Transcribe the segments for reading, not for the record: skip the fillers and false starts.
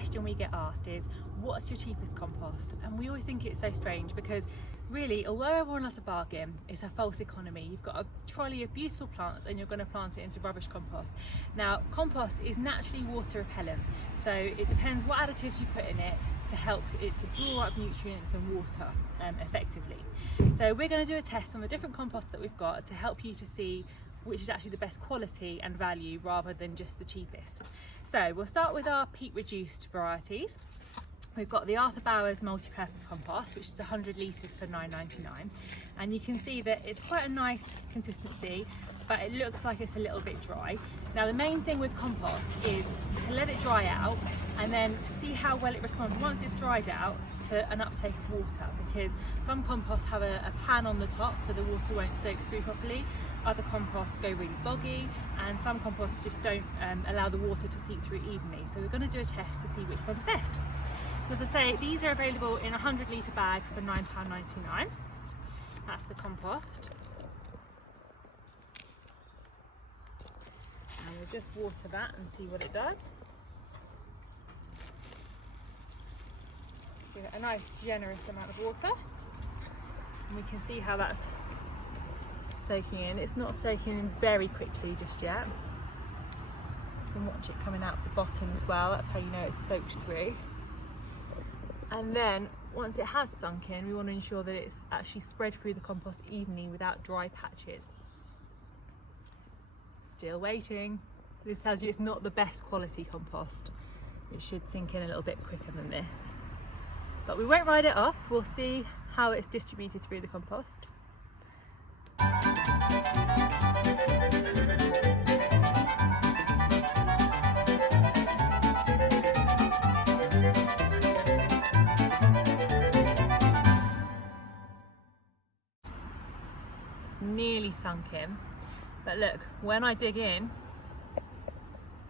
question we get asked is, what's your cheapest compost? And we always think it's so strange because really, although everyone loves a bargain, it's a false economy. You've got a trolley of beautiful plants and you're going to plant it into rubbish compost. Now, compost is naturally water repellent, so it depends what additives you put in it to help it to draw up nutrients and water effectively. So we're going to do a test on the different compost that we've got to help you to see which is actually the best quality and value rather than just the cheapest. So we'll start with our peat-reduced varieties. We've got the Arthur Bowers multi-purpose compost, which is 100 litres for $9.99, and you can see that it's quite a nice consistency, but it looks like it's a little bit dry. Now the main thing with compost is to let it dry out and then to see how well it responds once it's dried out to an uptake of water, because some composts have a pan on the top so the water won't soak through properly. Other composts go really boggy, and some composts just don't allow the water to seep through evenly. So we're going to do a test to see which one's best. So as I say, these are available in 100 litre bags for £9.99. That's the compost. And we'll just water that and see what it does. Give it a nice generous amount of water. And we can see how that's soaking in. It's not soaking in very quickly just yet. You can watch it coming out of the bottom as well. That's how you know it's soaked through. And then once it has sunk in, we want to ensure that it's actually spread through the compost evenly without dry patches. Still waiting. This tells you it's not the best quality compost. It should sink in a little bit quicker than this. But we won't write it off. We'll see how it's distributed through the compost. Nearly sunk in, but look, when I dig in,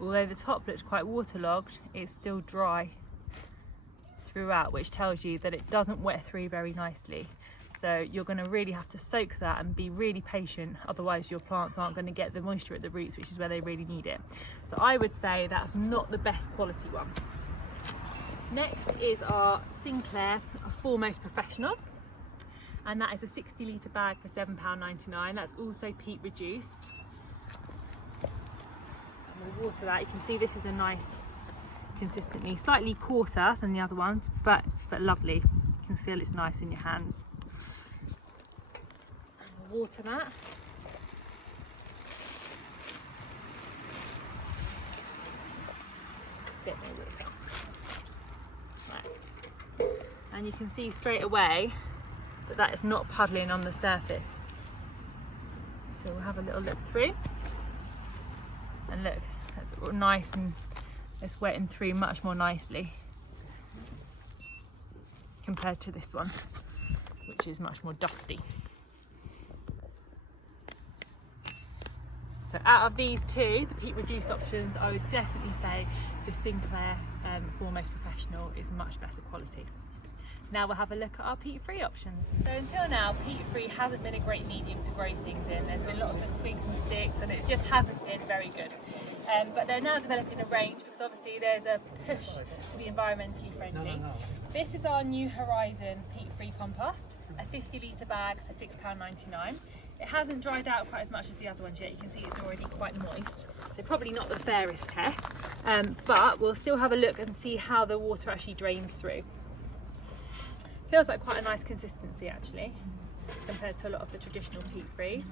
although the top looks quite waterlogged, it's still dry throughout, which tells you that it doesn't wet through very nicely. So you're going to really have to soak that and be really patient, otherwise your plants aren't going to get the moisture at the roots, which is where they really need it. So I would say that's not the best quality one. Next is our Sinclair Foremost Professional, and that is a 60 litre bag for £7.99. That's also peat reduced. And we'll water that. You can see this is a nice consistently, slightly coarser than the other ones, but lovely. You can feel it's nice in your hands. And we'll water that. Bit more water. Right. And you can see straight away that is not puddling on the surface. So we'll have a little look through, and look, that's nice and it's wetting through much more nicely compared to this one, which is much more dusty. So out of these two, the peat reduced options, I would definitely say the Sinclair Foremost Professional is much better quality. Now we'll have a look at our peat-free options. So until now, peat-free hasn't been a great medium to grow things in. There's been lots of twigs and sticks, and it just hasn't been very good. But they're now developing a range because obviously there's a push to be environmentally friendly. This is our New Horizon peat-free compost, a 50 litre bag for £6.99. It hasn't dried out quite as much as the other ones yet. You can see it's already quite moist, so probably not the fairest test, but we'll still have a look and see how the water actually drains through. Feels like quite a nice consistency actually, compared to a lot of the traditional peat-frees.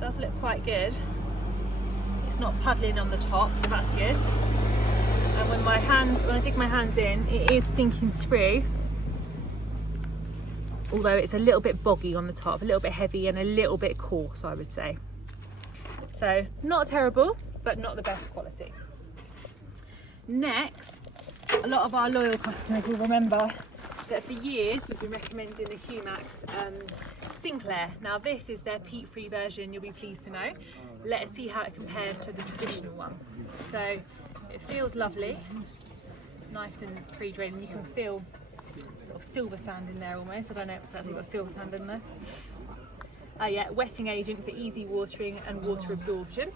Does look quite good. It's not puddling on the top, so that's good. And when I dig my hands in, it is sinking through, although it's a little bit boggy on the top, a little bit heavy and a little bit coarse, I would say. So not terrible, but not the best quality. Next, a lot of our loyal customers will remember that for years we've been recommending the Humax Sinclair. Now this is their peat-free version, you'll be pleased to know. Let us see how it compares to the traditional one. So it feels lovely, nice and free draining. You can feel sort of silver sand in there almost. I don't know if it's actually got silver sand in there. wetting agent for easy watering and water absorption.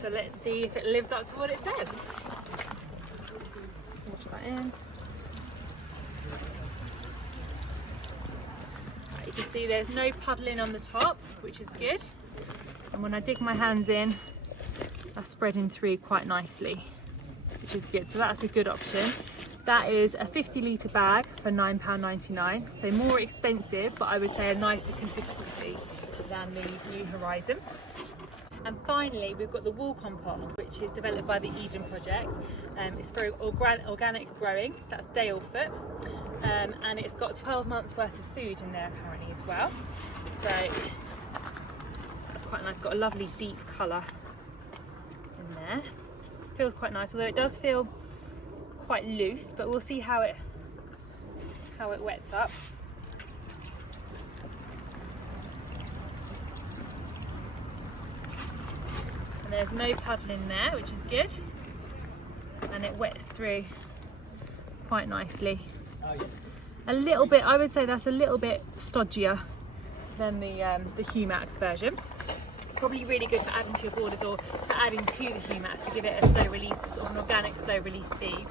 So let's see if it lives up to what it says. Wash that in. You can see there's no puddling on the top, which is good. And when I dig my hands in, that's spreading through quite nicely, which is good. So that's a good option. That is a 50 litre bag for £9.99. So more expensive, but I would say a nicer consistency than the New Horizon. And finally, we've got the wall compost, which is developed by the Eden Project. It's very organic growing, that's Dalefoot. And it's got 12 months worth of food in there apparently as well. So that's quite nice, got a lovely deep colour in there. Feels quite nice, although it does feel quite loose, but we'll see how it wets up. And there's no puddling there, which is good, and it wets through quite nicely. A little bit, I would say that's a little bit stodgier than the Humax version. Probably really good for adding to your borders or for adding to the Humax to give it a slow release, sort of an organic slow release feed.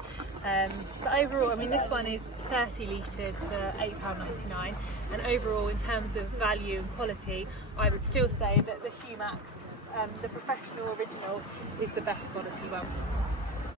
But overall, I mean, this one is 30 litres for £8.99, and overall in terms of value and quality, I would still say that the Humax, the professional original, is the best quality one.